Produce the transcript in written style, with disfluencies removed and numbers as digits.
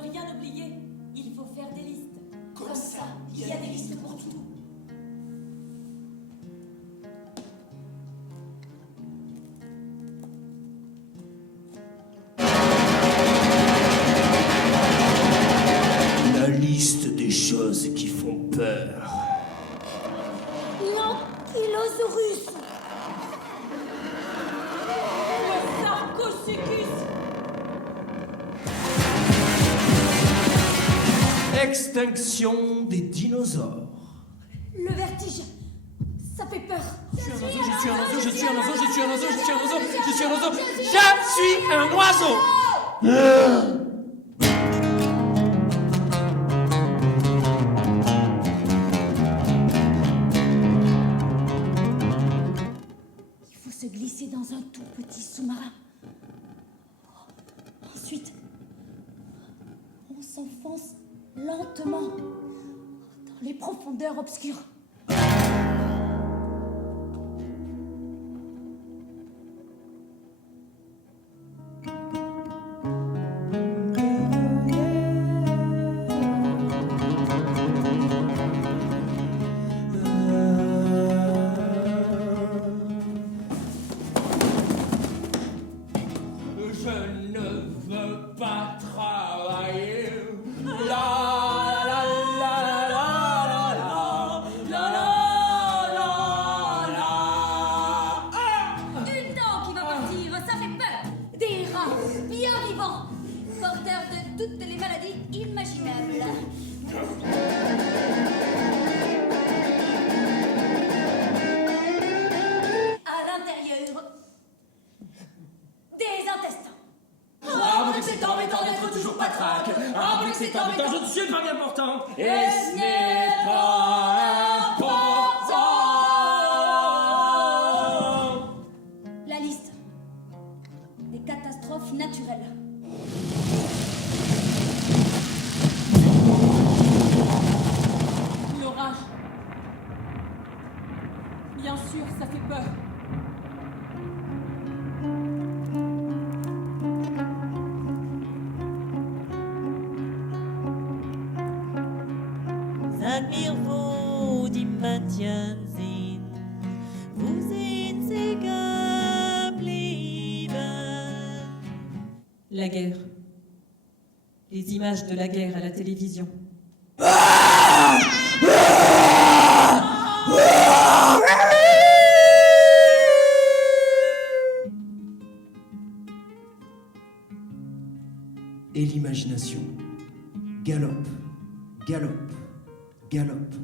rien oublier. Il faut faire des listes. Comme ça, il y a des listes pour tout. La liste des choses qui font peur. L'ankylosaurus. Le sarcosuchus. Extinction des dinosaures. Le vertige. Ça fait peur. Je suis un oiseau, je suis un oiseau, je suis un oiseau, je suis un oiseau, je suis un oiseau, je suis un oiseau. Je suis un oiseau. Il faut se glisser dans un tout petit sous-marin. Ensuite, on s'enfonce lentement dans les profondeurs obscures. Je ne veux pas travailler. La la la la la la la la la. Une dent qui va partir, ça fait peur. Des rats bien vivants, porteurs de toutes les maladies imaginables. À l'intérieur, des intestins. Ah, mon excétant m'étant d'être toujours patraque. Ah, mon excétant m'étant, je ne suis pas bien portant. Et ce n'est pas important. La liste des catastrophes naturelles. L'orage. Bien sûr, ça fait peur. Sag mir, wo die Mädchen sind, wo sind sie geblieben? La guerre. Les images de la guerre à la télévision. Et l'imagination galope, galope, galope.